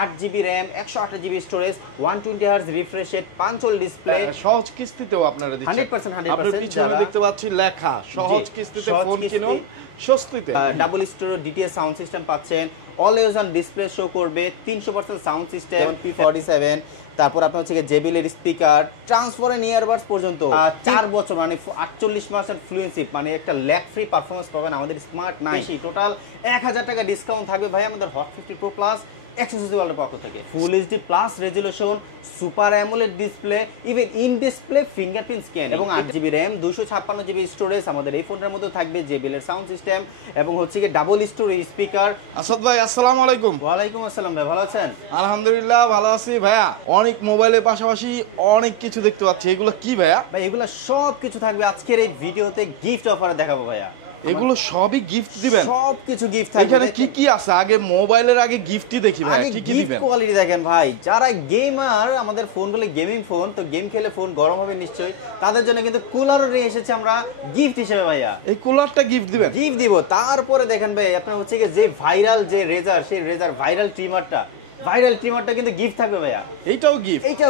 8GB RAM 128GB storage 120Hz refresh rate 5 display সহজ কিস্তিতেও আপনারা দিচ্ছেন 100% আপনার পিছনে দেখতে পাচ্ছি লেখা সহজ কিস্তিতে ফোন কিনুন স্বস্তিতে double storage DTS sound system পাচ্ছেন অলওয়েজ অন ডিসপ্লে শো করবে 300% সাউন্ড সিস্টেম P47 তারপর আপনার হচ্ছে JBL এর স্পিকার ট্রান্সফারেন্ট ইয়ারবাডস পর্যন্ত 4 বছর মানে 48 মাসের ফ্লুয়েন্সি মানে একটা ল্যাগ ফ্রি পারফরম্যান্স পাবেন আমাদের স্মার্ট 9 টোটাল 1000 টাকা ডিসকাউন্ট থাকবে ভাই আমাদের হট 50 প্রো প্লাস এক্সক্লুসিভ ওয়ালের পক্ষ থেকে full HD plus resolution super AMOLED display even in display fingerprint scan এবং 8GB RAM 256GB স্টোরেজ আমাদের এই ফোনটার মধ্যে থাকবে JBL এর সাউন্ড সিস্টেম এবং হচ্ছে কি ডাবল স্টোরেজ স্পিকার আসাদ ভাই আসসালামু আলাইকুম ওয়া আলাইকুম আসসালাম ভাই ভালো আছেন আলহামদুলিল্লাহ ভালো আছি ভাইয়া অনেক মোবাইলের পাশাপাশি অনেক কিছু দেখতে পাচ্ছি এগুলো কি ভাইয়া ভাই এগুলো সব কিছু থাকবে আজকের এই ভিডিওতে গিফট অফারে দেখাবো ভাইয়া এগুলো সবই গিফট দিবেন সবকিছু গিফট থাকবে এখানে কি কি আছে আগে মোবাইলের আগে গিফটই দেখি ভাই কি কি দিবেন কোয়ালিটি দেখেন ভাই যারা গেমার আমাদের ফোনগুলো গেমিং ফোন তো গেম খেলে ফোন গরম হবে নিশ্চয়ই তাদের জন্য কিন্তু কুলারও নিয়ে এসেছে আমরা গিফট হিসেবে ভাইয়া এই কুলারটা গিফট দিবেন গিফট দিব তারপরে দেখেন ভাই আপনার হচ্ছে কি যে ভাইরাল যে রেজার সেই রেজার ভাইরাল ট্রিমারটা কিন্তু গিফট থাকবে ভাইয়া এইটাও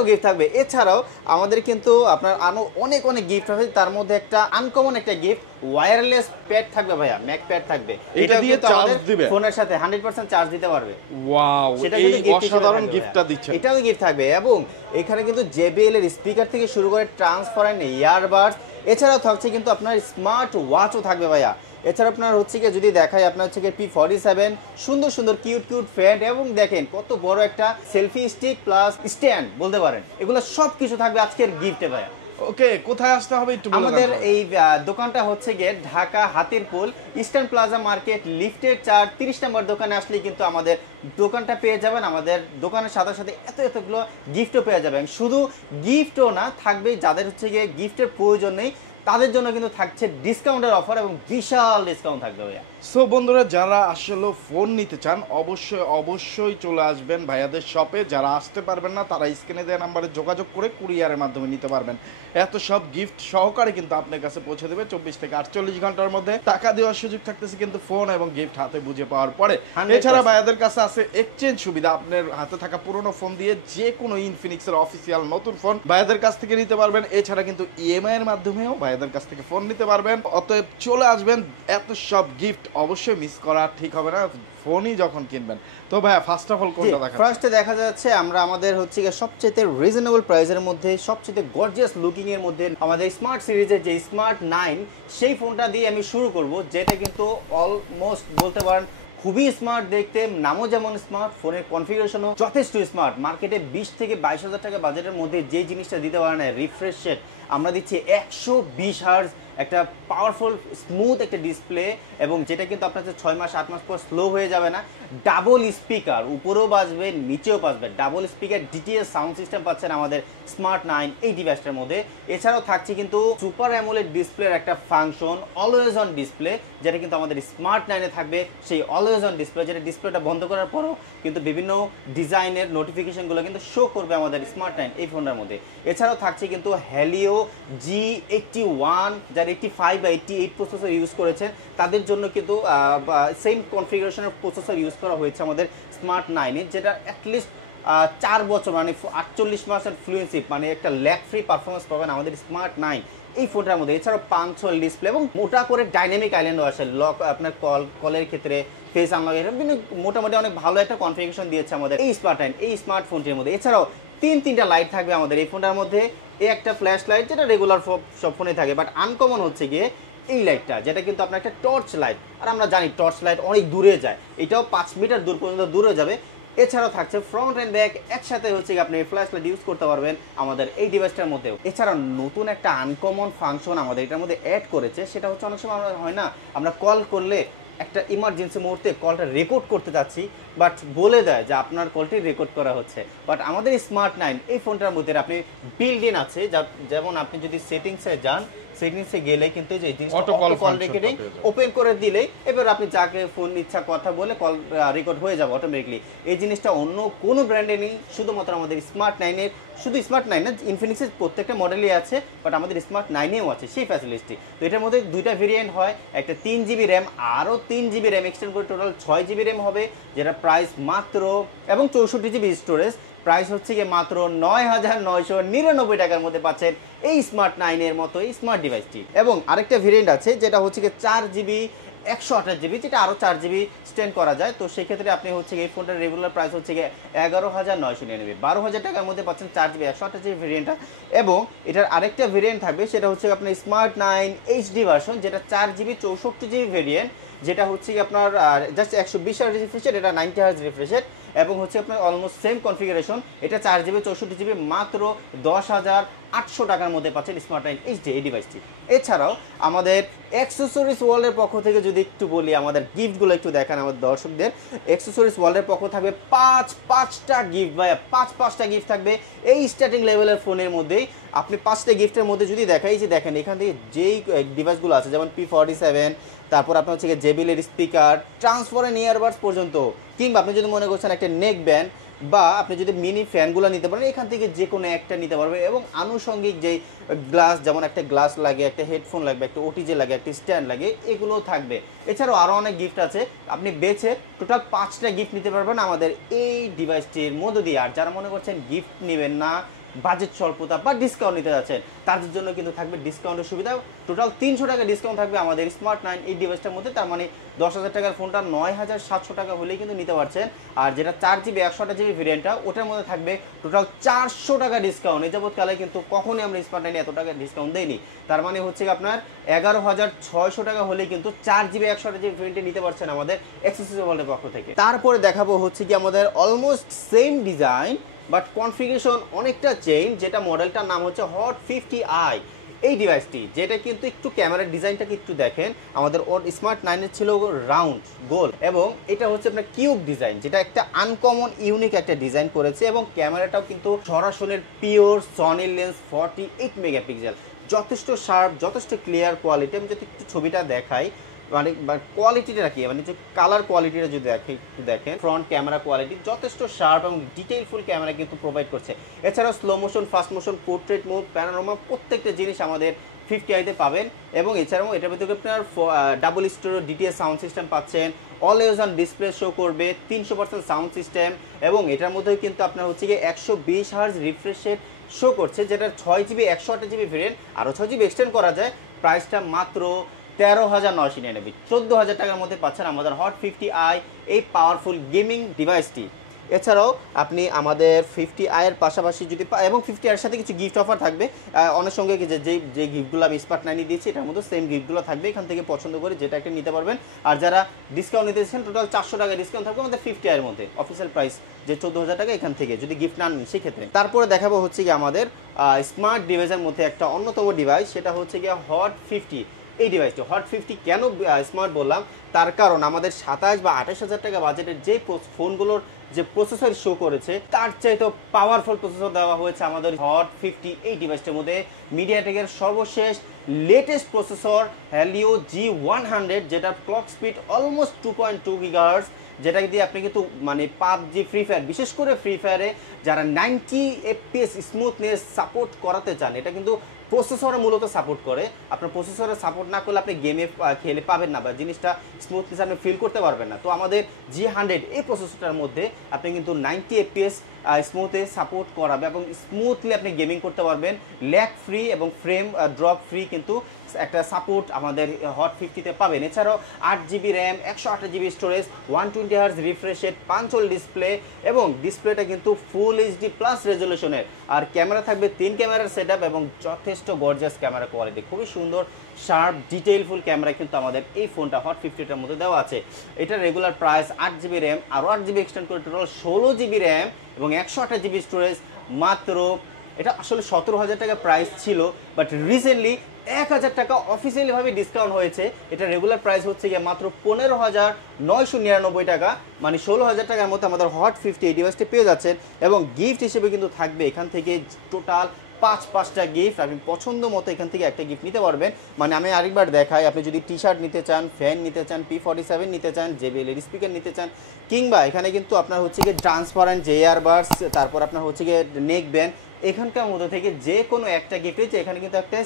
গিফট থাকবে এছাড়াও আমাদের কিন্তু আপনার আরো অনেক গিফট হবে তার মধ্যে একটা আনকমন একটা গিফট ওয়্যারলেস প্যাড থাকবে ভাইয়া ম্যাক প্যাড থাকবে এটা দিয়ে চার্জ দিবে ফোনের সাথে 100% চার্জ দিতে পারবে ওয়াও এই অসাধারণ গিফটটা দিচ্ছে এটাও গিফট থাকবে এবং এখানে কিন্তু JBL এর স্পিকার থেকে শুরু করে ট্রান্সপারেন্ট ইয়ারবাডস এছাড়াও থাকছে কিন্তু আপনার স্মার্ট ওয়াচও থাকবে ভাইয়া এছাড়া আপনার হচ্ছে কি যদি দেখাই আপনার হচ্ছে কি P47 সুন্দর কিউট ফ্যান এবং দেখেন কত বড় একটা সেলফি স্টিক প্লাস স্ট্যান্ড বলতে পারেন এগুলো সব কিছু থাকবে আজকের গিফটে ভাইয়া ওকে কোথায় আসতে হবে একটু বলুন আমাদের এই দোকানটা হচ্ছে গিয়ে Dhaka Hatirpool Eastern Plaza market লিফটের 30 নম্বর দোকানে আসলে কিন্তু আমাদের দোকানটা পেয়ে যাবেন আমাদের দোকানের সাথে সাথে এতগুলো গিফটও পেয়ে যাবেন শুধু গিফটও না থাকবে যাদের হচ্ছে গিয়ে গিফটের প্রয়োজন নেই তাদের জন্য কিন্তু থাকছে ডিসকাউন্টের অফার এবং বিশাল ডিসকাউন্ট থাকবে ভাইয়া সো বন্ধুরা যারা আসলে ফোন নিতে চান অবশ্যই চলে আসবেন ভাইয়াদের শপে যারা আসতে পারবেন না তারা স্ক্রিনে দেওয়া নাম্বারে যোগাযোগ করে কুরিয়ারের মাধ্যমে নিতে পারবেন এত সব গিফট সহকারে কিন্তু আপনার কাছে পৌঁছে দেবে 24 থেকে 48 ঘন্টার মধ্যে টাকা দেওয়ার সুযোগ থাকতেছে কিন্তু ফোন এবং গিফট হাতে বুঝে পাওয়ার পরে এছাড়া ভাইয়াদের কাছে আছে এক্সচেঞ্জ সুবিধা আপনার হাতে থাকা পুরনো ফোন দিয়ে যে কোনো ইনফিনিক্সের অফিসিয়াল নতুন ফোন ভাইয়াদের কাছ থেকে নিতে পারবেন এছাড়া কিন্তু ইএমআই এর মাধ্যমেও ভাইয়াদের কাছ থেকে ফোন নিতে পারবেন অতএব চলে আসবেন এত সব গিফট অবশ্যই মিস করা ঠিক হবে না ফোনই যখন কিনবেন তো ভাই ফার্স্ট অফ অল কোনটা দেখাচ্ছেন ফার্স্টে দেখা যাচ্ছে আমরা আমাদের হচ্ছে কি সবচেয়ে রিজনেবল প্রাইসের মধ্যে সবচেয়ে গর্জিয়াস লুকিং এর মধ্যে আমাদের স্মার্ট সিরিজের যে স্মার্ট 9 সেই ফোনটা দিয়ে আমি শুরু করব যেটা কিন্তু অলমোস্ট বলতে পারেন খুবই স্মার্ট দেখতে নামও যেমন স্মার্ট ফোনের কনফিগারেশনও যথেষ্ট স্মার্ট মার্কেটে 20 থেকে 22,000 টাকা বাজেটের মধ্যে যে জিনিসটা দিতে পারে না রিফ্রেশ রেট আমরা দিচ্ছি 120 হার্জ একটা পাওয়ারফুল স্মুথ একটা ডিসপ্লে এবং যেটা কিন্তু আপনার 6 মাস 8 মাস পর স্লো হয়ে যাবে না ডাবল স্পিকার উপরেও বাজবে নিচেও বাজবে double speaker DTS sound system পাচ্ছেন আমাদের স্মার্ট 9 এই ডিভাইসটার মধ্যে এছাড়াও থাকছে কিন্তু সুপার অ্যামোলেড ডিসপ্লের একটা ফাংশন অলওয়েজ অন ডিসপ্লে যেটা কিন্তু আমাদের স্মার্ট 9 এ থাকবে সেই অলওয়েজ অন ডিসপ্লে যেটা ডিসপ্লেটা বন্ধ করার পরও কিন্তু বিভিন্ন ডিজাইনের নোটিফিকেশনগুলো কিন্তু শো করবে আমাদের স্মার্ট 9 এই ফোনটার মধ্যে এছাড়াও থাকছে কিন্তু হেলিও G81 যারা 85 বা 88 প্রসেসর ইউজ করেছেন তাদের জন্য কিন্তু সেম কনফিগারেশনের প্রসেসর ইউজ করা হয়েছে আমাদের স্মার্ট 9 এ যেটা অ্যাটলিস্ট 4 বছর মানে 48 মাসের ফ্লুয়েন্সি মানে একটা ল্যাগ ফ্রি পারফরম্যান্স পাবেন আমাদের স্মার্ট 9 এই ফোনটার মধ্যে এছাড়াও 5 ডিসপ্লে এবং মোটা করে ডাইনামিক আইল্যান্ডও আসে লক আপনার কলের ক্ষেত্রে ফেস আনলক মোটামুটি অনেক ভালো একটা কনফিগারেশন দিয়েছে আমাদের এই স্মার্ট 9 এই স্মার্টফোনটির মধ্যে এছাড়াও তিনটা লাইট থাকবে আমাদের এই ফোনটার মধ্যে এই একটা ফ্ল্যাশ লাইট যেটা রেগুলার সব ফোনে থাকে বাট আনকমন হচ্ছে গিয়ে এই লাইটটা যেটা কিন্তু আপনার একটা টর্চ লাইট আর আমরা জানি টর্চ লাইট অনেক দূরে যায় এটাও 5 মিটার দূর পর্যন্ত দূরে যাবে এছাড়াও থাকছে ফ্রন্ট এন্ড ব্যাক একসাথে হচ্ছে আপনি ফ্ল্যাশ লাইট ইউজ করতে পারবেন আমাদের এই ডিভাইসটার মধ্যেও এছাড়া নতুন একটা আনকমন ফাংশন আমাদের এটার মধ্যে অ্যাড করেছে সেটা হচ্ছে অনেক সময় হয় না আমরা কল করলে একটা ইমার্জেন্সি মুহূর্তে কলটা রেকর্ড করতে যাচ্ছি বাট বলে দেয় যে আপনার কলটি রেকর্ড করা হচ্ছে বাট আমাদের স্মার্ট 9 এই ফোনটার মধ্যে আপনি বিল্ড ইন আছে যেমন আপনি যদি সেটিংসে যান সেটিংসে গেলে কিন্তু যে জিনিসটা Auto auto call call function recording টা পেয়ে যাবেন। ওপেন করে দিলেই এবার আপনি যাকে ফোন ইচ্ছা কথা বলে কল রেকর্ড হয়ে যাবে অটোমেটিকলি। এই জিনিসটা অন্য কোনো ব্র্যান্ডে নেই, শুধুমাত্র আমাদের স্মার্ট 9 এর, শুধু স্মার্ট 9 না, ইনফিনিক্সের প্রত্যেকটা মডেলই আছে, বাট আমাদের স্মার্ট 9 এও আছে সেই ফ্যাসিলিটি। তো এটার মধ্যে দুইটা ভেরিয়েন্ট হয়, একটা 3GB র্যাম, আরও 3GB র্যাম এক্সটেন্ড করে টোটাল 6GB র্যাম হবে, যেটা প্রাইস মাত্র, এবং 64GB স্টোরেজ, প্রাইস হচ্ছে গিয়ে মাত্র 9,999 টাকার মধ্যে পাচ্ছেন এই স্মার্ট 9 এর মতো এই স্মার্ট ডিভাইসটি। এবং আরেকটা ভেরিয়েন্ট আছে যেটা হচ্ছে গিয়ে 4GB 128GB, যেটা আরও 4GB স্ট্যান্ড করা যায়। তো সেক্ষেত্রে আপনি হচ্ছে এই ফোনটার রেগুলার প্রাইস হচ্ছে গিয়ে 11,999, 12,000 টাকার মধ্যে পাচ্ছেন 4GB 128GB ভেরিয়েন্টটা। এবং এটার আরেকটা ভেরিয়েন্ট থাকবে, সেটা হচ্ছে আপনার স্মার্ট 9 HD ভার্সন, যেটা 4GB 64GB ভেরিয়েন্ট, যেটা হচ্ছে কি আপনার জাস্ট 120 হার্জ রিফ্রেশ রেট, এটা 90 হার্জ রিফ্রেশ রেট, এবং হচ্ছে আপনার অলমোস্ট সেম কনফিগারেশন। এটা 4GB 64GB মাত্র 10,800 টাকার মধ্যে পাচ্ছেন স্মার্ট 9 HD এই ডিভাইসটি। এছাড়াও আমাদের অ্যাক্সেসরিজ ওয়ার্ল্ডের পক্ষ থেকে যদি একটু বলি, আমাদের গিফটগুলো একটু দেখান আমাদের দর্শকদের। অ্যাক্সেসরিজ ওয়ার্ল্ডের পক্ষ থাকবে পাঁচটা গিফট, ভাইয়া পাঁচটা গিফট থাকবে এই স্টার্টিং লেভেলের ফোনের মধ্যেই। আপনি 5টা গিফটের মধ্যে যদি দেখাই, যে দেখেন এখান থেকে যেই ডিভাইসগুলো আছে, যেমন P47, তারপর আপনার হচ্ছে জেবিলের স্পিকার, ট্রান্সফারের ইয়ারবাডস পর্যন্ত, কিংবা আপনি যদি মনে করছেন একটা নেক ব্যান্ড, বা আপনি যদি মিনি ফ্যানগুলো নিতে পারেন, এখান থেকে যে কোনো একটা নিতে পারবেন। এবং আনুষঙ্গিক যে গ্লাস, যেমন একটা গ্লাস লাগে, একটা হেডফোন লাগবে, একটা ওটিজি লাগে, একটা স্ট্যান্ড লাগে, এগুলোও থাকবে। এছাড়াও আরও অনেক গিফট আছে, আপনি বেছে টোটাল 5টা গিফট নিতে পারবেন আমাদের এই ডিভাইসটির মধ্য দিয়ে। আর যারা মনে করছেন গিফট নেবেন না, বাজেট স্বল্পতা বা ডিসকাউন্ট নিতে যাচ্ছেন, তাদের জন্য কিন্তু থাকবে ডিসকাউন্টের সুবিধা। টোটাল 300 টাকা ডিসকাউন্ট থাকবে আমাদের স্মার্ট 9 এই ডিভাইসটার মধ্যে। তার মানে 10,000 টাকার ফোনটা 9,700 টাকা হলেই কিন্তু নিতে পারছেন। আর যেটা 4GB 128GB ভেরিয়েন্টটা, ওটার মধ্যে থাকবে টোটাল 400 টাকা ডিসকাউন্ট। এই যাবৎকালে কিন্তু কখনোই আমরা স্মার্ট 9 এত টাকা ডিসকাউন্ট দেইনি। তার মানে হচ্ছে আপনার 11,600 টাকা হলেই কিন্তু 4GB 128GB ভেরিয়েন্টে নিতে পারছেন আমাদের অ্যাক্সেসরিজ ওয়ার্ল্ডের পক্ষ থেকে। তারপরে দেখাবো হচ্ছে কি আমাদের almost same design but configuration অনেকটা চেঞ্জ, যেটা মডেলটার নাম হচ্ছে হট 50i এই ডিভাইসটি, যেটা কিন্তু একটু ক্যামেরার ডিজাইনটাকে একটু দেখেন। আমাদের ওর স্মার্ট 9 ছিল রাউন্ড গোল, এবং এটা হচ্ছে আপনার কিউব ডিজাইন, যেটা একটা আনকমন ইউনিক একটা ডিজাইন করেছে। এবং ক্যামেরাটাও কিন্তু সরাসরি পিওর সনি লেন্স 48 মেগাপিক্সেল, যথেষ্ট শার্প, যথেষ্ট ক্লিয়ার কোয়ালিটি। আমি যদি একটু ছবিটা দেখাই, মানে কোয়ালিটিটা কি, মানে যে কালার কোয়ালিটিটা যদি দেখেন, ফ্রন্ট ক্যামেরা কোয়ালিটি যথেষ্ট শার্প এবং ডিটেইলফুল ক্যামেরা কিন্তু প্রোভাইড করছে। এছাড়াও slow motion, fast motion, portrait mode, panorama, প্রত্যেকটা জিনিস আমাদের 50i-তে পাবেন। এবং এছাড়াও এটার ভিতরে আপনার ডাবল স্টোরিও DTS সাউন্ড সিস্টেম পাচ্ছেন, অলওয়েজ অন ডিসপ্লে শো করবে, 300% সাউন্ড সিস্টেম, এবং এটার মধ্যে কিন্তু আপনার হচ্ছে গিয়ে 120 হার্জ রিফ্রেশ রেট শো করছে, যেটা 6GB 128GB ভেরিয়েন্ট, আরও 6GB এক্সটেন্ড করা যায়। প্রাইসটা মাত্র 13,999, 14,000 টাকার মধ্যে পাচ্ছেন আমাদের হট 50i এই পাওয়ারফুল গেমিং ডিভাইসটি। এছাড়াও আপনি আমাদের 50i এর পাশাপাশি যদি, এবং 50i এর সাথে কিছু গিফট অফার থাকবে অনেক সঙ্গে, যে গিফটগুলো আমি স্মার্ট 9 দিয়েছি এটার মধ্যে সেম গিফটগুলো থাকবে। এখান থেকে পছন্দ করে যেটা একটা নিতে পারবেন। আর যারা ডিসকাউন্ট নিতে চাচ্ছেন, টোটাল 400 টাকা ডিসকাউন্ট থাকবে আমাদের 50i এর মধ্যে। অফিসিয়াল প্রাইস যে 14,000 টাকা, এখান থেকে যদি গিফট না নেন সেক্ষেত্রে। তারপরে দেখাবো হচ্ছে কি আমাদের স্মার্ট ডিভাইসের মধ্যে একটা অন্যতম ডিভাইস, সেটা হচ্ছে গিয়ে হট 50 এই ডিভাইসটি। হট 50 কেন স্মার্ট বললাম, তার কারণ আমাদের 27 বা 28,000 টাকা বাজেটের যে ফোনগুলোর যে প্রসেসর শো করেছে, তার চাইতে পাওয়ারফুল প্রসেসর দেওয়া হয়েছে আমাদের হট 50 এই ডিভাইসটার মধ্যে। মিডিয়াটেকের সর্বশেষ লেটেস্ট প্রসেসর হেলিও G100, যেটা ক্লক স্পিড অলমোস্ট 2.2 GHz, যেটা দিয়ে আপনি কিন্তু মানে পাবজি, ফ্রি ফায়ার, বিশেষ করে ফ্রি ফায়ারে যারা 90 FPS স্মুথনেস সাপোর্ট করাতে চান, এটা কিন্তু প্রসেসরে মূলত সাপোর্ট করে। আপনার প্রসেসরে সাপোর্ট না করলে আপনি গেমে খেলে পাবেন না, বা জিনিসটা স্মুথনেস আপনি ফিল করতে পারবেন না। তো আমাদের G100 এই প্রসেসরটার মধ্যে আপনি কিন্তু 90 FPS স্মুথে সাপোর্ট করাবে, এবং স্মুথলি আপনি গেমিং করতে পারবেন, ল্যাগ ফ্রি এবং ফ্রেম ড্রপ ফ্রি কিন্তু একটা সাপোর্ট আমাদের হট 50-তে পাবেন। এছাড়াও 8GB RAM, 128GB storage, 120 hertz refresh rate, পাঞ্চল display, এবং ডিসপ্লেটা কিন্তু ফুল HD প্লাস রেজলিউশনের। আর ক্যামেরা থাকবে 3 ক্যামেরার সেটআপ, এবং যথেষ্ট গর্জিয়াস ক্যামেরা কোয়ালিটি, খুবই সুন্দর শার্প ডিটেইলফুল ক্যামেরা কিন্তু আমাদের এই ফোনটা হট 50টার মধ্যে দেওয়া আছে। এটা রেগুলার প্রাইস 8GB র্যাম, আরও 8GB এক্সটেন্ড করে টোটাল 16GB র্যাম এবং 128GB স্টোরেজ মাত্র, এটা আসলে 17,000 টাকা প্রাইস ছিল, বাট রিসেন্টলি 1,000 টাকা অফিসিয়ালিভাবে ডিসকাউন্ট হয়েছে। এটা রেগুলার প্রাইস হচ্ছে গিয়ে মাত্র 15,999 টাকা, মানে 16,000 টাকার মধ্যে আমাদের হট 50 এই ডিভাইসটি পেয়ে যাচ্ছেন। এবং গিফট হিসেবে কিন্তু থাকবে এখান থেকে টোটাল পাঁচটা গিফট আপনি পছন্দ মতো এখান থেকে একটা গিফট নিতে পারবেন। মানে আমি আরেকবার দেখাই, আপনি যদি টি শার্ট নিতে চান, ফ্যান নিতে চান, P47 নিতে চান, JBL এর স্পিকার নিতে চান, কিংবা এখানে কিন্তু আপনার হচ্ছে গিয়ে ট্রান্সপারেন্ট যে ইয়ারবাডস, তারপর আপনার হচ্ছে গিয়ে নেক ব্যান্ড, এখানকার মধ্যে থেকে যে কোনো একটা গিফট হচ্ছে। এখানে কিন্তু একটা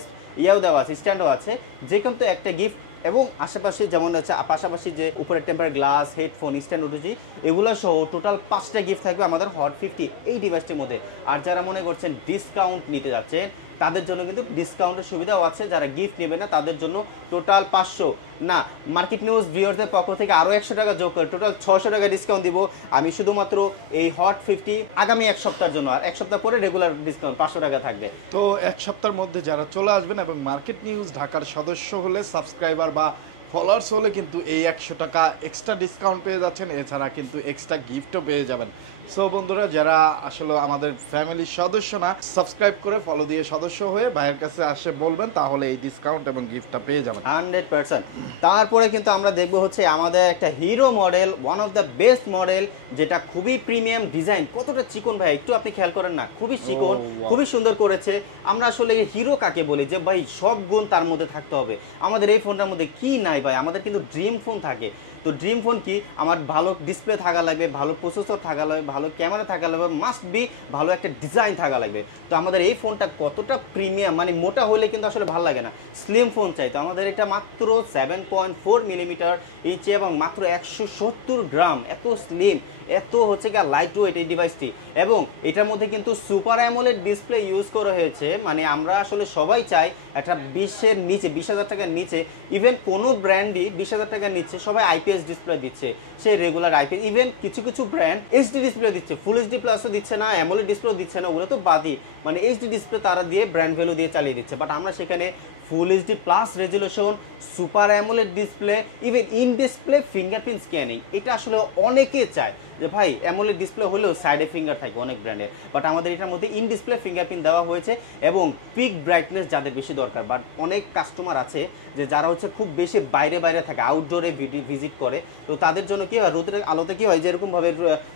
ইয়াও দেওয়া আছে, স্ট্যান্ডও আছে, যে কিন্তু একটা গিফট। এবং আশেপাশে যেমন হচ্ছে পাশাপাশি যে উপরের টেম্পার গ্লাস, হেডফোন, স্ট্যান্ড উঠেছি, এগুলো সহ টোটাল 5টা গিফট থাকবে আমাদের হট 50 এই ডিভাইসটির মধ্যে। আর যারা মনে করছেন ডিসকাউন্ট নিতে যাচ্ছেন, তাদের জন্য কিন্তু ডিসকাউন্টের সুবিধাও আছে। যারা গিফট নেবে না তাদের জন্য টোটাল 500 না, মার্কেট নিউজ ভিউয়ারদের পক্ষ থেকে আরও 100 টাকা যোগ করে টোটাল 600 টাকা ডিসকাউন্ট দিব আমি শুধুমাত্র এই হট 50 আগামী এক সপ্তাহের জন্য। আর এক সপ্তাহ পরে রেগুলার ডিসকাউন্ট 500 টাকা থাকবে। তো এক সপ্তাহের মধ্যে যারা চলে আসবেন এবং মার্কেট নিউজ ঢাকার সদস্য হলে, সাবস্ক্রাইবার বা ফলোয়ার্স হলে কিন্তু এই 100 টাকা এক্সট্রা ডিসকাউন্ট পেয়ে যাচ্ছেন। এছাড়া কিন্তু এক্সট্রা গিফটও পেয়ে যাবেন। সো বন্ধুরা, যারা আসলে আমাদের ফ্যামিলির সদস্য না, সাবস্ক্রাইব করে ফলো দিয়ে সদস্য হয়ে ভাইয়ের কাছে আসে বলবেন, তাহলে এই ডিসকাউন্ট এবং গিফটটা পেয়ে যাবেন 100%। তারপরে কিন্তু আমরা দেখবো হচ্ছে আমাদের একটা hero model, one of the best model, যেটা খুবই প্রিমিয়াম ডিজাইন। কতটা চিকন ভাই, একটু আপনি খেয়াল করেন না, খুবই চিকন, খুবই সুন্দর করেছে। আমরা আসলে হিরো কাকে বলি, যে ভাই সব গুণ তার মধ্যে থাকতে হবে। আমাদের এই ফোনটার মধ্যে কি নাই ভাই, আমাদের কিন্তু ড্রিম ফোন থাকে। তো ড্রিম ফোন কি, আমার ভালো ডিসপ্লে থাকা লাগবে, ভালো প্রসেসর থাকা লাগবে, ভালো ক্যামেরা থাকা লাগবে, মাস্ট বি ভালো একটা ডিজাইন থাকা লাগবে। তো আমাদের এই ফোনটা কতটা প্রিমিয়াম, মানে মোটা হলে কিন্তু আসলে ভালো লাগে না, স্লিম ফোন চাই। তো আমাদের এটা মাত্র 7.4 মিলিমিটার ইঞ্চি এবং মাত্র 170 গ্রাম, এত স্লিম, এত হচ্ছে কি লাইট ওয়েট এই ডিভাইসটি। এবং এটার মধ্যে কিন্তু সুপার অ্যামোলেড ডিসপ্লে ইউজ করা হয়েছে। মানে আমরা আসলে সবাই চাই একটা 20-এর নিচে, 20,000 টাকার নিচে, ইভেন কোনো ব্র্যান্ডই 20,000 টাকার নিচে সবাই IPS ডিসপ্লে দিচ্ছে, সে রেগুলার IPS। ইভেন কিছু কিছু ব্র্যান্ড HD ডিসপ্লে দিচ্ছে, ফুল HD প্লাসও দিচ্ছে না, অ্যামোলেড ডিসপ্লেও দিচ্ছে না, ওগুলো তো বাদই। মানে HD ডিসপ্লে তারা দিয়ে ব্র্যান্ড ভ্যালু দিয়ে চালিয়ে দিচ্ছে। বাট আমরা সেখানে ফুল HD plus resolution, super AMOLED display, even in display fingerprint scanning, এটা আসলে অনেকে চায় যে ভাই অ্যামোলেড ডিসপ্লে হলেও সাইডে ফিঙ্গার থাকে অনেক ব্র্যান্ডের, বাট আমাদের এটার মধ্যে ইন ডিসপ্লে ফিঙ্গারপ্রিন্ট দেওয়া হয়েছে। এবং পিক ব্রাইটনেস যাদের বেশি দরকার, বাট অনেক কাস্টমার আছে যে যারা হচ্ছে খুব বেশি বাইরে থাকে, আউটডোরে ভিজিট করে, তো তাদের জন্য কি হয়, রোদের আলোতে কি হয়, যেরকমভাবে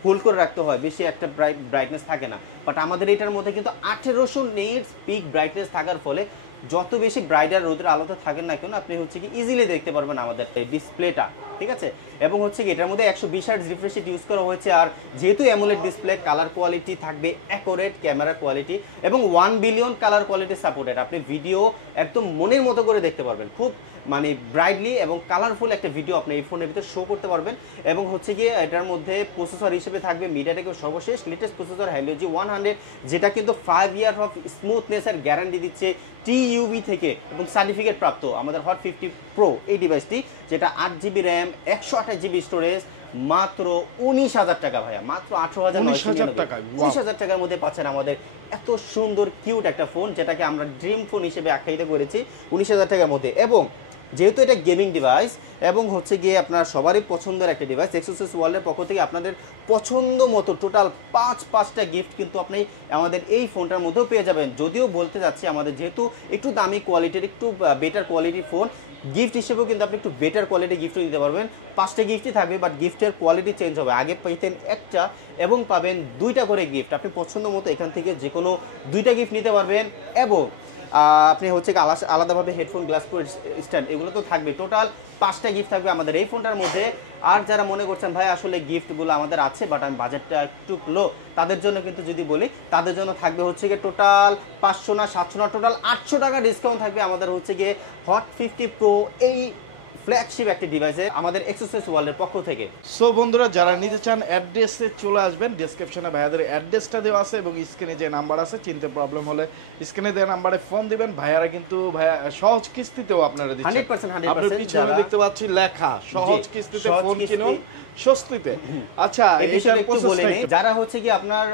হোল্ড করে রাখতে হয়, বেশি একটা ব্রাইটনেস থাকে না। বাট আমাদের এটার মধ্যে কিন্তু 1800 নিটস পিক ব্রাইটনেস থাকার ফলে যত বেশি ব্রাইটার রোদের আলোতে থাকেন না কেন, আপনি হচ্ছে কি ইজিলি দেখতে পারবেন আমাদের ডিসপ্লেটা, ঠিক আছে। এবং হচ্ছে কি এটার মধ্যে 120 হার্টজ রিফ্রেশ রেট ইউজ করা হয়েছে। আর যেহেতু অ্যামোলেড ডিসপ্লে, কালার কোয়ালিটি থাকবে অ্যাকুরেট, ক্যামেরা কোয়ালিটি এবং 1 বিলিয়ন কালার কোয়ালিটি সাপোর্টেড। আপনি ভিডিও একদম মনের মতো করে দেখতে পারবেন, খুব মানে ব্রাইটলি এবং কালারফুল একটা ভিডিও আপনি এই ফোনের ভিতরে শো করতে পারবেন। এবং হচ্ছে গিয়ে এটার মধ্যে প্রসেসর হিসেবে থাকবে মিডিয়াটেকের সর্বশেষ লেটেস্ট প্রসেসর Helio G100, যেটা কিন্তু 5 ইয়ার অফ স্মুথনেসের গ্যারান্টি দিচ্ছে TUV থেকে এবং সার্টিফিকেট প্রাপ্ত আমাদের হট 50 প্রো এই ডিভাইসটি, যেটা 8GB র্যাম, 128GB স্টোরেজ, মাত্র 19,000 টাকা ভাইয়া, মাত্র 18,990 টাকা, 19,000 টাকার মধ্যে পাচ্ছেন আমাদের এত সুন্দর কিউট একটা ফোন, যেটাকে আমরা ড্রিম ফোন হিসেবে আখ্যায়িত করেছি 19,000 টাকার মধ্যে। এবং যেহেতু এটা গেমিং ডিভাইস এবং হচ্ছে গিয়ে আপনার সবারই পছন্দের একটা ডিভাইস, এক্সক্লুসিভ ওয়ার্ল্ডের পক্ষ থেকে আপনাদের পছন্দ মতো টোটাল 5টা গিফট কিন্তু আপনি আমাদের এই ফোনটার মধ্যেও পেয়ে যাবেন। যদিও বলতে যাচ্ছি আমাদের যেহেতু একটু দামি কোয়ালিটির, একটু বেটার কোয়ালিটির ফোন, গিফট হিসেবেও কিন্তু আপনি একটু বেটার কোয়ালিটির গিফটও দিতে পারবেন। 5টা গিফটই থাকবে, বাট গিফটের কোয়ালিটি চেঞ্জ হবে। আগে পেতেন একটা এবং পাবেন 2টা করে গিফট। আপনি পছন্দ মতো এখান থেকে যে কোনো 2টা গিফট নিতে পারবেন। এবং আপনি হচ্ছে আলাদাভাবে হেডফোন, গ্লাস স্ট্যান্ড, এগুলো তো থাকবে। টোটাল 5টা গিফট থাকবে আমাদের এই ফোনটার মধ্যে। আর যারা মনে করছেন ভাই আসলে গিফটগুলো আমাদের আছে বাট আমি বাজেটটা একটু লো, তাদের জন্য কিন্তু যদি বলি, তাদের জন্য থাকবে হচ্ছে গিয়ে টোটাল 500 না 700 না টোটাল 800 টাকা ডিসকাউন্ট থাকবে আমাদের হচ্ছে গিয়ে হট 50 প্রো এই ফ্ল্যাগশিপ একটি ডিভাইসে আমাদের এক্সেসরিজ ওয়ার্ল্ডের পক্ষ থেকে। সো বন্ধুরা, যারা নিতে চান অ্যাড্রেসে চলে আসবেন, ডেসক্রিপশনে ভাইয়াদের অ্যাড্রেসটা দেওয়া আছে এবং স্ক্রিনে যে নাম্বার আছে, চিনতে প্রবলেম হলে স্ক্রিনে দেওয়া নাম্বারে ফোন দিবেন। ভাইয়ারা কিন্তু সহজ কিস্তিতেও আপনারা দিচ্ছেন। 100% আপনার পিছনে দেখতে পাচ্ছি লেখা সহজ কিস্তিতে ফোন কিনুন স্বস্তিতে। আচ্ছা, এইটা একটু বলে নেই, যারা হচ্ছে কি আপনার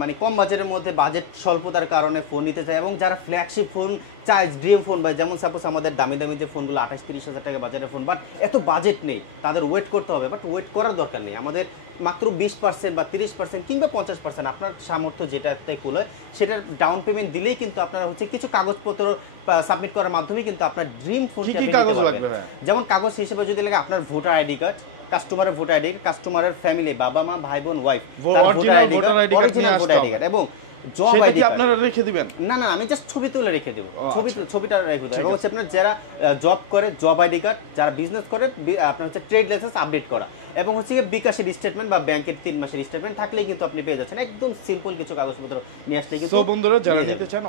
মানে কম বাজেটের মধ্যে বাজেট স্বল্পতার কারণে ফোন নিতে চায় এবং যারা ফ্ল্যাগশিপ ফোন চায়, ড্রিম ফোন, বা যেমন সাপোজ আমাদের দামি দামি যে ফোনগুলো 28-30 হাজার টাকা বাজারের ফোন, বাট এত বাজেট নেই, তাদের ওয়েট করতে হবে। বাট ওয়েট করার দরকার নেই, আমাদের মাত্র 20% বা 30% কিংবা 50% আপনার সামর্থ্য যেটাতে কুলোয় সেটার ডাউন পেমেন্ট দিলেই কিন্তু আপনারা হচ্ছে কিছু কাগজপত্র সাবমিট করার মাধ্যমে কিন্তু আপনার ড্রিম ফোন, যেমন কাগজ হিসেবে যদি লাগে আপনার ভোটার আইডি কার্ড, কাস্টমারের ভোটার আইডি কার্ড, কাস্টমারের ফ্যামিলি, বাবা মা ভাই বোন wife, original voter ID card এবং জব সেটা আইডি কি কার্ড। আপনারা রেখে দিবেন? না না, আমি জাস্ট ছবি তুলে রেখে দেবো, আচ্ছা। ছবিটা রেখে দেবো। ঠিক এবং হচ্ছে আপনার যারা জব করে জব আইডি কার্ড, যারা বিজনেস করে আপনার হচ্ছে ট্রেড লাইসেন্স আপডেট করা, এবং হচ্ছে গিয়ে বিকাশের স্টেটমেন্ট বা ব্যাংকের 3 মাসের স্টেটমেন্ট থাকলেই কিন্তু আপনি পেয়ে যাচ্ছেন। একদম সিম্পল কিছু কাগজপত্র নিয়ে আসলে কিন্তু। সো বন্ধুরা যারা নিয়ে নিতে যাবেন। চান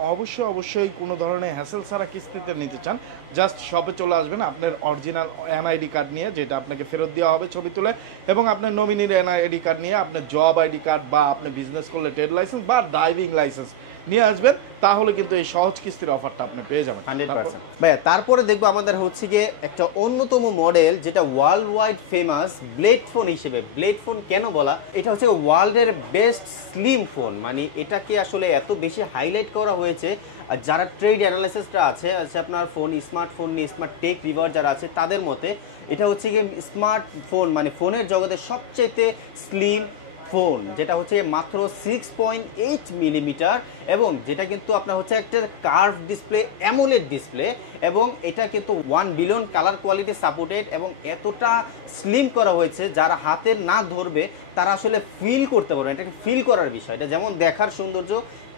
অবশ্যই কোনো ধরনের হ্যাসেল ছাড়া কিস্তিতে নিতে চান, জাস্ট শপে চলে আসবেন আপনার অরিজিনাল এনআইডি কার্ড নিয়ে, যেটা আপনাকে ফেরত দেওয়া হবে ছবি তুলে, এবং আপনার নমিনির এনআইডি কার্ড নিয়ে, আপনার জব আইডি কার্ড বা আপনি বিজনেস করলে ট্রেড লাইসেন্স বা ড্রাইভিং লাইসেন্স নিয়ে আসবেন, তাহলে কিন্তু এই সহজ কিস্তির অফারটা আপনি পেয়ে যাবেন 100%। ভাইয়া তারপরে দেখবো আমাদের হচ্ছে গিয়ে একটা অন্যতম মডেল, যেটা world wide famous blade phone হিসেবে। ব্লেড ফোন কেন বলা, এটা হচ্ছে ওয়ার্ল্ডের বেস্ট স্লিম ফোন, মানে এটাকে আসলে এত বেশি হাইলাইট করা হয়েছে। আর যারা ট্রেড অ্যানালাইসিসটা আছে আপনার ফোন, স্মার্টফোন নিয়ে স্মার্ট টেক রিভার যারা আছে তাদের মতে এটা হচ্ছে গিয়ে স্মার্টফোন মানে ফোনের জগতের সবচেয়ে স্লিম ফোন, যেটা হচ্ছে মাত্র 6.8 মিলিমিটার, এবং যেটা কিন্তু আপনার হচ্ছে একটা কার্ভ ডিসপ্লে, অ্যামোলেড ডিসপ্লে, এবং এটা কিন্তু 1 বিলিয়ন কালার কোয়ালিটি সাপোর্টেড, এবং এতটা স্লিম করা হয়েছে যারা হাতে না ধরবে তারা আসলে ফিল করতে পারবে। এটা ফিল করার বিষয়, এটা যেমন দেখার সৌন্দর্য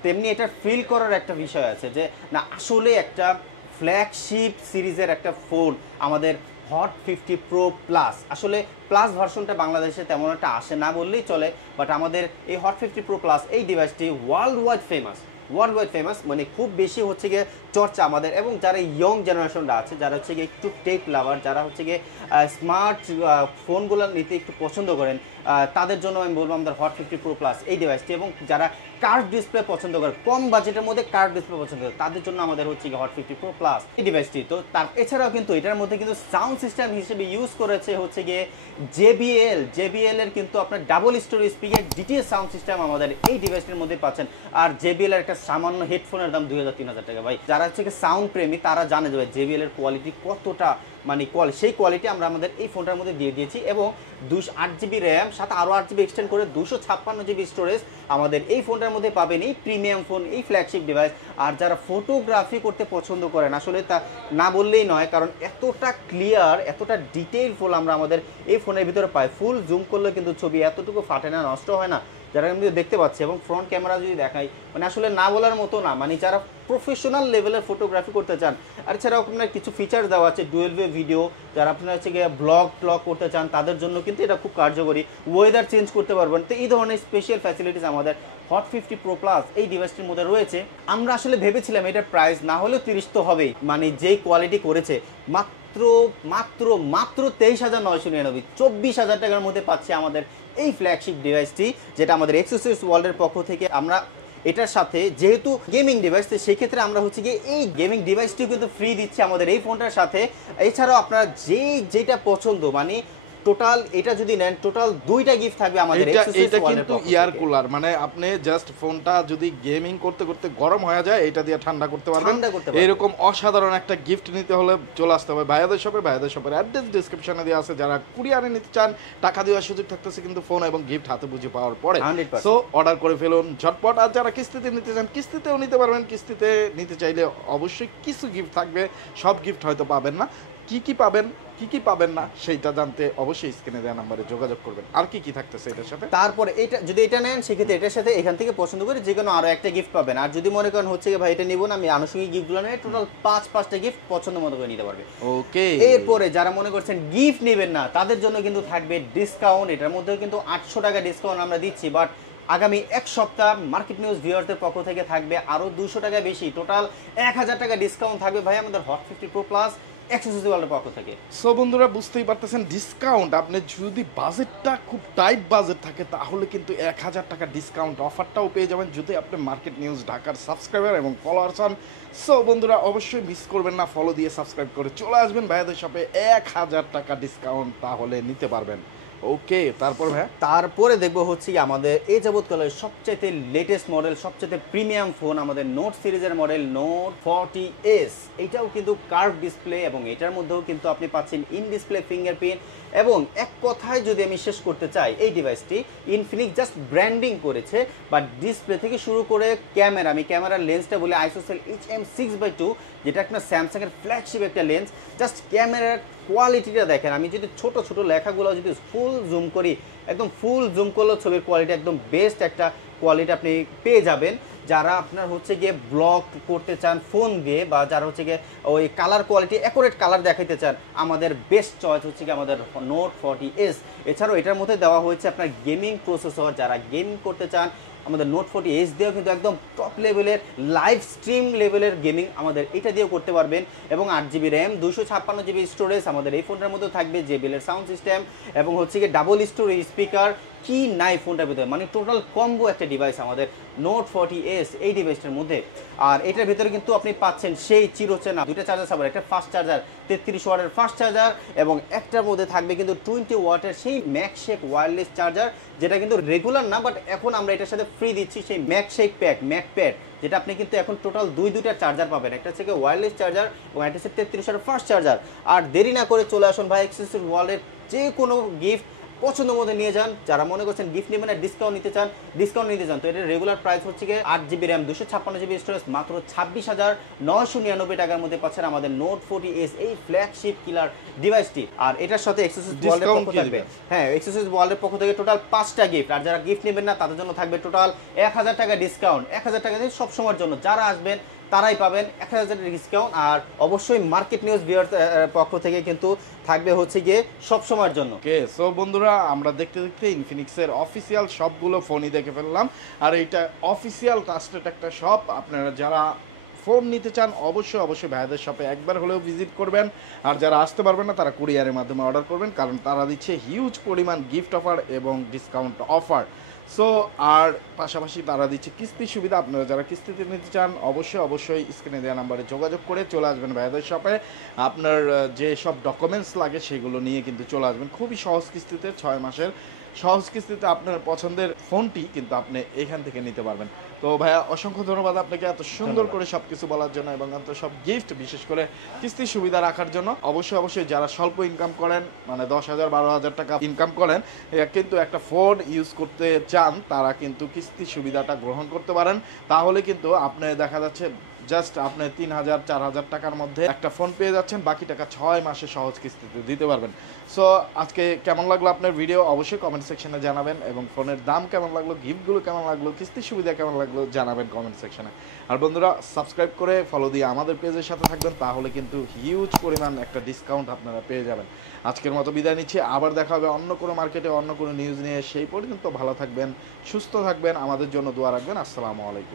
তেমনি এটা ফিল করার একটা বিষয় আছে, যে না আসলে একটা ফ্ল্যাগশিপ সিরিজের একটা ফোন আমাদের হট 50 প্রো প্লাস। আসলে প্লাস ভার্সনটা বাংলাদেশে তেমন একটা আসে না বললেই চলে, বাট আমাদের এই হট 50 প্রো প্লাস এই ডিভাইসটি ওয়ার্ল্ড ওয়াইড ফেমাস, মানে খুব বেশি হচ্ছে গিয়ে চর্চা আমাদের। এবং যারা ইয়ং জেনারেশনরা আছে, যারা হচ্ছে গিয়ে একটু টেক লাভার, যারা হচ্ছে গিয়ে স্মার্ট ফোনগুলো নিতে একটু পছন্দ করেন, তাদের জন্য আমি বলবো আমাদের হট 50 প্রো প্লাস এই ডিভাইসটি। এবং যারা কার্ভ ডিসপ্লে পছন্দ করে, কম বাজেটের মধ্যে কার্ভ ডিসপ্লে পছন্দ করে, তাদের জন্য আমাদের হচ্ছে গিয়ে হট 50 প্রো প্লাস এই ডিভাইসটি। তো তার এছাড়াও কিন্তু এটার মধ্যে কিন্তু সাউন্ড সিস্টেম হিসেবে ইউজ করেছে হচ্ছে গিয়ে JBL এর কিন্তু আপনার double story speaker DTS sound system আমাদের এই ডিভাইসটির মধ্যে পাচ্ছেন। আর JBL এর একটা সামান্য হেডফোনের দাম 2000-3000 টাকা। ভাই যারা হচ্ছে সাউন্ড প্রেমী তারা জানে যে JBL এর কোয়ালিটি কতটা, মানে সেই কোয়ালিটি আমরা আমাদের এই ফোনটার মধ্যে দিয়ে দিয়েছি। এবং 8GB র্যাম, সাথে আরও 8GB এক্সটেন্ড করে 256GB স্টোরেজ আমাদের এই ফোনটার মধ্যে পাবেন। এই প্রিমিয়াম ফোন, এই ফ্ল্যাগশিপ ডিভাইস। আর যারা ফটোগ্রাফি করতে পছন্দ করেন, আসলে তা না বললেই নয়, কারণ এতটা ক্লিয়ার, এতটা ডিটেইল ফুল আমরা আমাদের এই ফোনের ভিতরে পাই। ফুল জুম করলে কিন্তু ছবি এতটুকু ফাটে না, নষ্ট হয় না, যারা আমি দেখতে পাচ্ছি। এবং ফ্রন্ট ক্যামেরা যদি দেখাই, মানে আসলে না বলার মতো না, মানে যারা প্রফেশনাল লেভেলের ফটোগ্রাফি করতে চান। আর এছাড়াও আপনার কিছু ফিচার্স দেওয়া আছে, ডুয়েল ওয়ে ভিডিও, যারা আপনার হচ্ছে গিয়ে ব্লগ করতে চান তাদের জন্য কিন্তু এটা খুব কার্যকরী। ওয়েদার চেঞ্জ করতে পারবেন। তো এই ধরনের স্পেশাল ফ্যাসিলিটিস আমাদের হট 50 প্রো প্লাস এই ডিভাইসটির মধ্যে রয়েছে। আমরা আসলে ভেবেছিলাম এটার প্রাইস না হলেও 30 তো হবেই, মানে যেই কোয়ালিটি করেছে, মাত্র 23,999, 24,000 টাকার মধ্যে পাচ্ছে আমাদের এই ফ্ল্যাগশিপ ডিভাইসটি, যেটা আমাদের এক্সেসরিজ ওয়ার্ল্ডের পক্ষ থেকে। আমরা এটার সাথে যেহেতু গেমিং ডিভাইস, তো সেক্ষেত্রে আমরা হচ্ছে গিয়ে এই গেমিং ডিভাইসটিও কিন্তু ফ্রি দিচ্ছি আমাদের এই ফোনটার সাথে। এছাড়াও আপনারা যেটা পছন্দ, মানে টোটাল এটা যদি নেন, টোটাল 2টা গিফট থাকবে আমাদের এক্সেসরিজ এটা ওয়ার্ল্ডের কিন্তু পক্ষ এয়ার থেকে। কুলার, মানে আপনি জাস্ট ফোনটা যদি গেমিং করতে করতে গরম হয়ে যায়, এটা দিয়ে ঠান্ডা করতে পারবেন। এরকম অসাধারণ একটা গিফট নিতে হলে চলে আসতে হবে ভাইয়াদের শপের অ্যাড্রেস ডেসক্রিপশনে দেওয়া আছে। যারা কুরিয়ারে নিতে চান, টাকা দেওয়ার সুযোগ থাকতেছে কিন্তু ফোন এবং গিফট হাতে বুঝে পাওয়ার পরে। 100%। সো অর্ডার করে ফেলুন ঝটপট। আর যারা কিস্তিতে নিতে চান, কিস্তিতেও নিতে পারবেন। কিস্তিতে নিতে চাইলে অবশ্যই কিছু গিফট থাকবে, সব গিফট হয়তো পাবেন না। কি পাবেন না সেইটা জানতে অবশ্যই স্ক্রিনে দেওয়া নাম্বারে যোগাযোগ করবেন। আর কি থাকতেছে এটার সাথে? তারপরে এটা যদি এটা নেন, সেক্ষেত্রে এটার সাথে এখান থেকে পছন্দ করে যে কোনো আরো একটা গিফট পাবেন। আর যদি মনে করেন হচ্ছে ভাই এটা নিব না, আমি আনুষঙ্গিক গিফটগুলো নেই, টোটাল 5টা গিফট পছন্দ মতো করে নিতে পারবে। ওকে। এরপরে যারা মনে করছেন গিফট নেবেন না, তাদের জন্য কিন্তু থাকবে ডিসকাউন্ট। এটার মধ্যেও কিন্তু 800 টাকা ডিসকাউন্ট আমরা দিচ্ছি, বাট আগামী এক সপ্তাহ মার্কেট নিউজ ভিউয়ারদের পক্ষ থেকে থাকবে আরো 200 টাকা বেশি, টোটাল 1000 টাকা ডিসকাউন্ট থাকবে ভাই আমাদের হট 50 প্রো প্লাস এক্সক্লুসিভ ওয়ার্ল্ডের পক্ষ থেকে। সো বন্ধুরা বুঝতেই পারতেছেন ডিসকাউন্ট, আপনি যদি বাজেটটা খুব টাইট বাজেট থাকে তাহলে কিন্তু 1000 টাকা ডিসকাউন্ট অফারটাও পেয়ে যাবেন, যদি আপনি মার্কেট নিউজ ঢাকার সাবস্ক্রাইবার এবং ফলোয়ার্স হন। সো বন্ধুরা অবশ্যই মিস করবেন না, ফলো দিয়ে সাবস্ক্রাইব করে চলে আসবেন ভাইয়াদের শপে, 1000 টাকা ডিসকাউন্ট তাহলে নিতে পারবেন। ওকে, তারপর ভাই তারপরে দেখবো হচ্ছে আমাদের এই যাবৎকালের সবচেয়ে লেটেস্ট মডেল, সবচেয়ে প্রিমিয়াম ফোন, আমাদের নোট সিরিজের মডেল নোট 40s। এটাও কিন্তু কার্ভ ডিসপ্লে, এবং এটার মধ্যেও কিন্তু আপনি পাচ্ছেন ইন ডিসপ্লে ফিঙ্গারপ্রিন্ট। এবং এক কথায় যদি আমি শেষ করতে চাই, এই ডিভাইসটি ইনফিনিক্স জাস্ট ব্র্যান্ডিং করেছে, বাট ডিসপ্লে থেকে শুরু করে ক্যামেরা, আমি ক্যামেরার লেন্সটা বলি আইসোসেল HM6/2, যেটা একটা স্যামসাংয়ের ফ্ল্যাগশিপ একটা লেন্স। জাস্ট ক্যামেরার কোয়ালিটিটা দেখেন, আমি যদি ছোট ছোট লেখাগুলো যদি ফুল জুম করি, একদম ফুল জুম করলেও ছবির কোয়ালিটি একদম বেস্ট একটা কোয়ালিটি আপনি পেয়ে যাবেন। যারা আপনার হচ্ছে গিয়ে ব্লগ করতে চান ফোন দিয়ে, বা যারা হচ্ছে গিয়ে ওই কালার কোয়ালিটি অ্যাকুরেট কালার দেখাইতে চান, আমাদের বেস্ট চয়েস হচ্ছে গিয়ে আমাদের নোট 40s। এছাড়াও এটার মধ্যে দেওয়া হয়েছে আপনার গেমিং প্রসেসর, যারা গেমিং করতে চান আমাদের নোট 40s দিয়েও কিন্তু একদম টপ লেভেলের লাইভ স্ট্রিম লেভেলের গেমিং আমাদের এটা দিয়েও করতে পারবেন। এবং 8GB র্যাম, 256GB স্টোরেজ আমাদের এই ফোনটার মধ্যে থাকবে, JBL-এর সাউন্ড সিস্টেম এবং হচ্ছে গিয়ে ডাবল স্টোরেজ স্পিকার, কি নাই ফোনটার ভিতরে, মানে টোটাল কম্বো একটা ডিভাইস আমাদের নোট 40s এই ডিভাইসটার মধ্যে। আর এটার ভিতরে কিন্তু আপনি পাচ্ছেন সেই চিরচেনা দুইটা চার্জার সাপোর্ট, একটা ফাস্ট চার্জার 33 ওয়াটের ফাস্ট চার্জার, এবং একটার মধ্যে থাকবে কিন্তু 20 ওয়াটের সেই ম্যাকশেক ওয়্যারলেস চার্জার, যেটা কিন্তু রেগুলার না, বাট এখন আমরা এটার সাথে ফ্রি দিচ্ছি সেই ম্যাকশেক প্যাক, ম্যাকপ্যাড, যেটা আপনি কিন্তু এখন টোটাল দুইটা চার্জার পাবেন, একটা হচ্ছে ওয়্যারলেস চার্জার এবং একটা হচ্ছে 33 ওয়াটের ফাস্ট চার্জার। আর দেরি না করে চলে আসুন ভাই এক্সক্লুসিভ ওয়ালের যে কোনো গিফট পছন্দ মতো নিয়ে যান। যারা মনে করছেন গিফট নেবেন আর ডিসকাউন্ট নিতে চান, তো এটার রেগুলার প্রাইস হচ্ছে গিয়ে 8GB র্যাম, 256GB স্টোরেজ, মাত্র 26,999 টাকার মধ্যে পাচ্ছেন আমাদের নোট 40s এই ফ্ল্যাগশিপ কিলার ডিভাইসটি। আর এটার সাথে এক্সক্লুসিভ ওয়ালের পক্ষ থাকবে, হ্যাঁ এক্সক্লুসিভ ওয়ালের পক্ষ থেকে টোটাল 5টা গিফট। আর যারা গিফট নেবেন না তাদের জন্য থাকবে টোটাল 1000 টাকা ডিসকাউন্ট, 1000 টাকা দিয়ে সব সময়ের জন্য যারা আসবেন তারাই পাবেন 1000 টাকা ডিসকাউন্ট। আর অবশ্যই মার্কেট নিউজ ভিউয়ার পক্ষ থেকে কিন্তু থাকবে হচ্ছে গিয়ে সব সময়ের জন্য। ওকে, সো বন্ধুরা আমরা দেখতে দেখতে ইনফিনিক্সের অফিসিয়াল সবগুলো ফোনই দেখে ফেললাম। আর এইটা অফিসিয়াল ট্রাস্টেড একটা শপ, আপনারা যারা ফোন নিতে চান অবশ্যই ভাইয়াদের শপে একবার হলেও ভিজিট করবেন। আর যারা আসতে পারবেন না তারা কুরিয়ারের মাধ্যমে অর্ডার করবেন, কারণ তারা দিচ্ছে হিউজ পরিমাণ গিফট অফার এবং ডিসকাউন্ট অফার। সো আর পাশাপাশি তারা দিচ্ছে কিস্তির সুবিধা। আপনারা যারা কিস্তিতে নিতে চান অবশ্যই স্ক্রিনে দেওয়া নাম্বারে যোগাযোগ করে চলে আসবেন ভাইয়াদের শপে। আপনার যে সব ডকুমেন্টস লাগে সেগুলো নিয়ে কিন্তু চলে আসবেন খুবই সহজ কিস্তিতে, 6 মাসের সহজ কিস্তিতে আপনার পছন্দের ফোনটি কিন্তু আপনি এখান থেকে নিতে পারবেন। তো ভাইয়া অসংখ্য ধন্যবাদ আপনাকে এত সুন্দর করে সব কিছু বলার জন্য এবং এত সব গিফট বিশেষ করে কিস্তির সুবিধা রাখার জন্য। অবশ্যই যারা স্বল্প ইনকাম করেন, মানে 10,000 12,000 টাকা ইনকাম করেন, কিন্তু একটা ফোন ইউজ করতে চান, তারা কিন্তু কিস্তির সুবিধাটা গ্রহণ করতে পারেন। তাহলে কিন্তু আপনি দেখা যাচ্ছে জাস্ট আপনি 3,000 4,000 টাকার মধ্যে একটা ফোন পেয়ে যাচ্ছেন, বাকি টাকা 6 মাসে সহজ কিস্তিতে দিতে পারবেন। সো আজকে কেমন লাগলো আপনার ভিডিও অবশ্যই কমেন্ট সেকশনে জানাবেন, এবং ফোনের দাম কেমন লাগলো, গিফটগুলো কেমন লাগলো, কিস্তির সুবিধা কেমন লাগলো জানাবেন কমেন্ট সেকশনে। আর বন্ধুরা সাবস্ক্রাইব করে ফলো দিয়ে আমাদের পেজের সাথে থাকবেন, তাহলে কিন্তু হিউজ পরিমাণ একটা ডিসকাউন্ট আপনারা পেয়ে যাবেন। আজকের মতো বিদায় নিচ্ছি, আবার দেখা হবে অন্য কোনো মার্কেটে অন্য কোনো নিউজ নিয়ে। সেই পর্যন্ত ভালো থাকবেন, সুস্থ থাকবেন, আমাদের জন্য দোয়া রাখবেন। আসসালামু আলাইকুম।